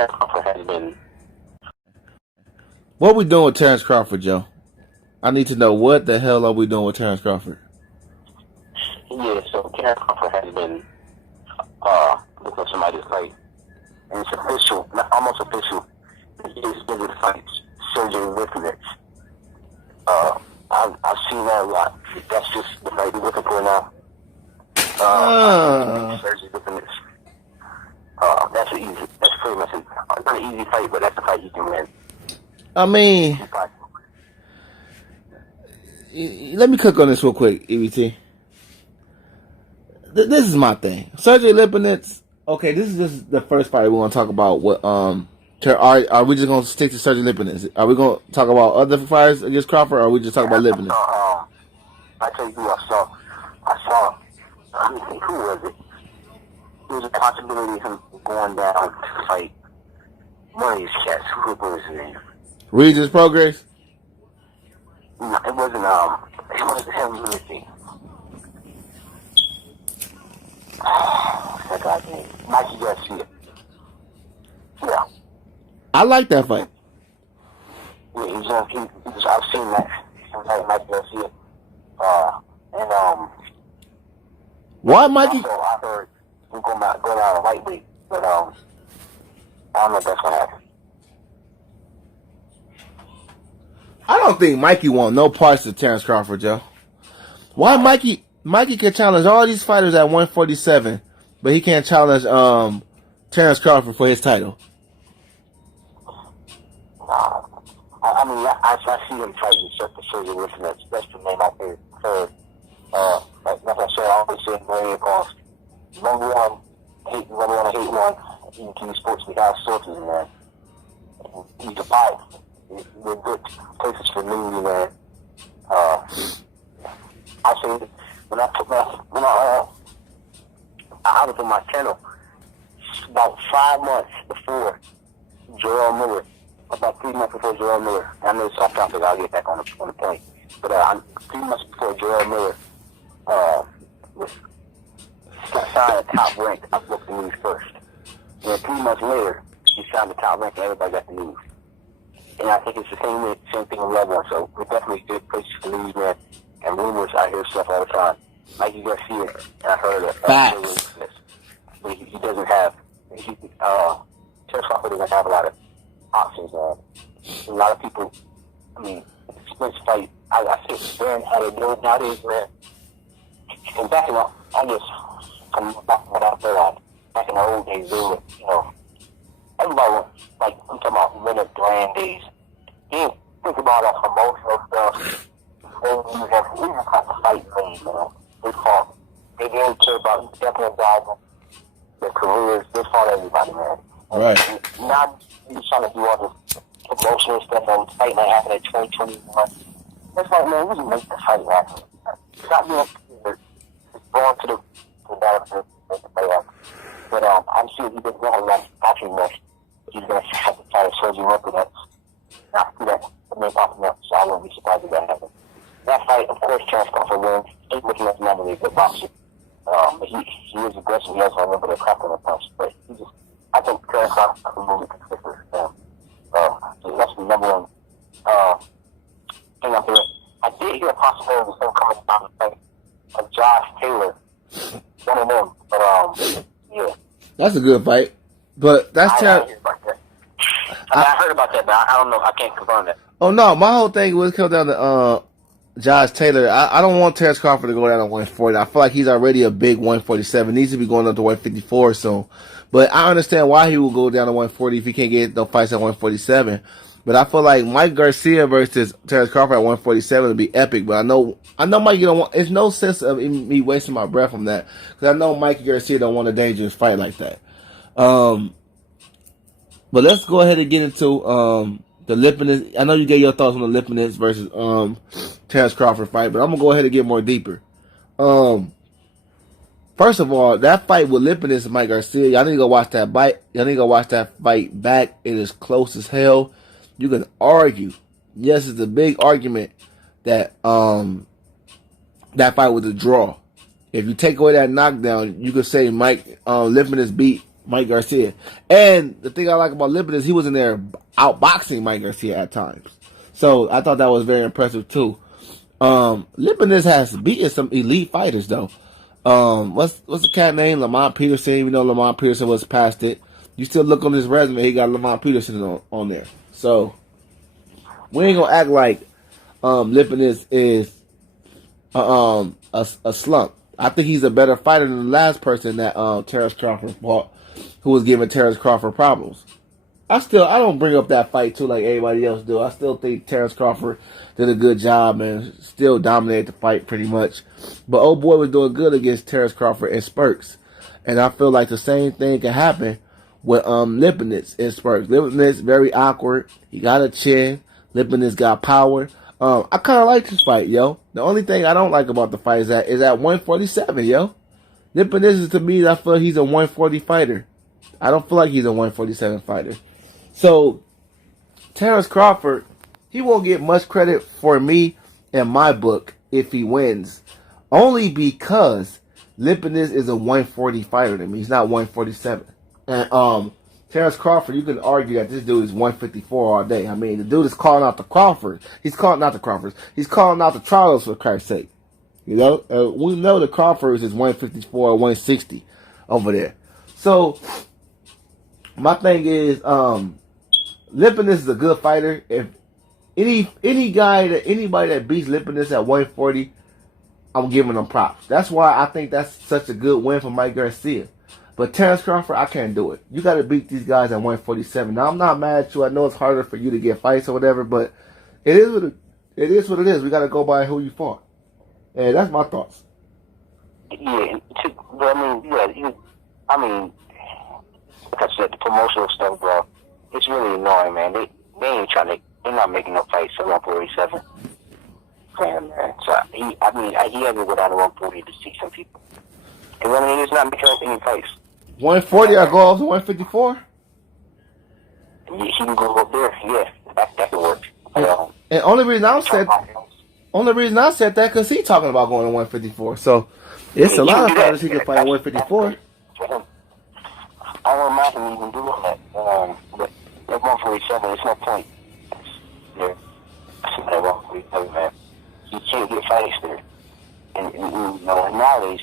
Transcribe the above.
Terence Crawford has been. What we doing with Terence Crawford, Joe? I need to know what the hell are we doing with Terence Crawford? Yeah, so Terence Crawford has been looking at somebody to fight. And it's official, not almost official. He is going to fight Sergey Lipovich. I've seen that a lot. That's just the fight he's looking for now. Sergey Lipovich. That's pretty much not an easy fight, but that's a fight you can win. I mean, let me cook on this real quick, EBT. This is my thing. Sergey Lipovich. Okay, this is just the first fight we want to talk about. What are we just going to stick to Sergey Lipovich? Are we going to talk about other fighters against Crawford, or are we just talking about Lipovich? I tell you who I saw. Who was it? There was a possibility of him going down to fight one of these cats. Who was his name? Regis Progress? No, it wasn't him. Let me see. That guy's name. Mikey Garcia. Yeah. I like that fight. Yeah, I've seen that. Mikey Garcia. Why Mikey? Also, I heard him go down a lightweight, but I don't know if that's gonna happen. I don't think Mikey want no parts of Terence Crawford, Joe. Why Mikey can challenge all these fighters at 147, but he can't challenge Terence Crawford for his title? I see him fighting for Sergey Lipovich. That's the name I've heard. Like I said, I always say Marion Cost. Number one, hate one. ET Sports, we have sources in there. You can buy it. They're good places for news, man. I say when I was on my channel about 5 months before Joel Miller, about 3 months before Joel Miller. I know it's off topic. I'll get back on the point. But 3 months before Joel Miller was signed a top rank, I booked the news first. And then 3 months later, he signed the top rank, and everybody got the news. And I think it's the same thing with Lebanon. So we're definitely good places for news, man. And rumors, I hear stuff all the time. Mikey Garcia, I heard it. Facts. But he doesn't have. Terence Crawford doesn't have a lot of options. A lot of people. I mean, this fight. I see man how they do it nowadays, man. And back in back in the old days, they were, everybody, like, I'm talking about Leonard Bland days. You think about that emotional stuff. We just have to fight things, They fought. They didn't care about definitely driving their careers. They fought everybody, man. Right. Now you're trying to do all this emotional stuff on the fight might happen in 2021. It's like, man, we can make the fight happen. Stop being going to the battlefield to make the fight happen. But I'm sure he doesn't have enough action left. He's going to have to try to Sergey Lipovich. Not do that to make off enough, so I wouldn't be surprised if that happens. That fight, of course, Terence Crawford wins. He's looking at not really a good boxer. But he is aggressive. He has a little bit of crack in the punch. But I think Terence Crawford can move it quicker. So that's the number one thing up there. I did hear a possibility of him coming down the fight of Josh Taylor. One of them. But, yeah. That's a good fight. But that's Terence. I heard about that, but I don't know. I can't confirm that. Oh, no. My whole thing was come down to Josh Taylor. I don't want Terence Crawford to go down to 140. I feel like he's already a big 147. Needs to be going up to 154 soon. But I understand why he will go down to 140 if he can't get no fights at 147. But I feel like Mike Garcia versus Terence Crawford at 147 would be epic. But I know Mike don't want. There's no sense of me wasting my breath on that because I know Mike Garcia don't want a dangerous fight like that. But let's go ahead and get into the Lipovich. I know you gave your thoughts on the Lipovich versus Terence Crawford fight, but I'm gonna go ahead and get more deeper. First of all, that fight with Lipovich and Mike Garcia, y'all need to go watch that fight. Y'all need to go watch that fight back. It is close as hell. You can argue. Yes, it's a big argument that that fight was a draw. If you take away that knockdown, you could say Lipovich beat Mike Garcia. And the thing I like about Lipton is he was in there outboxing Mike Garcia at times. So I thought that was very impressive too. Lipinus has beaten some elite fighters though. What's the cat name? Lamont Peterson. Even though Lamont Peterson was past it, you still look on his resume. He got Lamont Peterson on there. So we ain't gonna act like Lipinus is a slump. I think he's a better fighter than the last person that Terence Crawford fought, who was giving Terence Crawford problems. I don't bring up that fight too like everybody else do. I still think Terence Crawford did a good job and still dominated the fight pretty much. But old boy was doing good against Terence Crawford in spurts. And I feel like the same thing can happen with Lipinus in spurts. Lipinus very awkward. He got a chin. Lipinus got power. I kind of like this fight, yo. The only thing I don't like about the fight is at 147, yo. Lipinus is, to me, I feel he's a 140 fighter. I don't feel like he's a 147 fighter. So, Terence Crawford, he won't get much credit for me in my book if he wins. Only because Lipinus is a 140 fighter to me. He's not 147. And Terence Crawford, you can argue that this dude is 154 all day. I mean, the dude is calling out the Crawford. He's calling out the Crawfords. He's calling out the Charlos, for Christ's sake. You know? We know the Crawfords is 154 or 160 over there. So, my thing is, Lipinus is a good fighter. If anybody that beats Lipinus at 140, I'm giving them props. That's why I think that's such a good win for Mike Garcia. But Terence Crawford, I can't do it. You got to beat these guys at 147. Now, I'm not mad at you. I know it's harder for you to get fights or whatever, but it is what it is. We got to go by who you fought. And that's my thoughts. Yeah, but I mean, like I said, the promotional stuff, bro, it's really annoying, man. They ain't they're not making no fights at 147. Man. So, he had to go down to 140 to see some people. And I mean, it's not making any fights. 140, I go up to 154? He can go up there, yeah. That can work. And only reason I said that because he's talking about going to 154. So, it's a lot of fighters he can fight at 154. I don't mind him even doing that. But at 147, there's no point. Yeah. At 147, man. You can't get fights there. And nowadays,